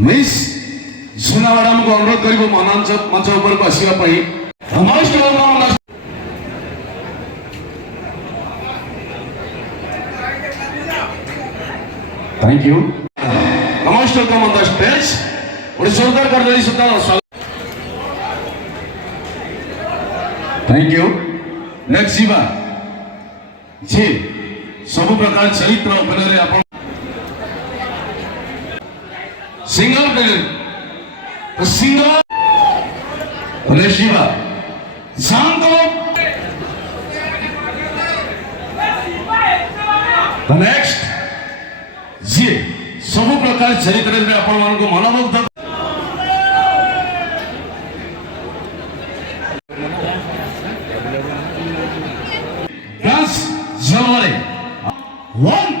मिस सुना मैडम को अनुरोध करिबो मंच ऊपर को आसीबा पई most welcome. Thank you most welcome on the stage. और जोरदार कर देली सुद्धा थैंक यू। नेक्स्ट जीवा जी सब प्रकार चरित्र अभिनय रे आपण सिंगल प्लेयर तो सिंगल शिवा शांतो द नेक्स्ट जी सब प्रकार चरित्र रे आपण मान को मनमुग्ध डांस जलवारे 1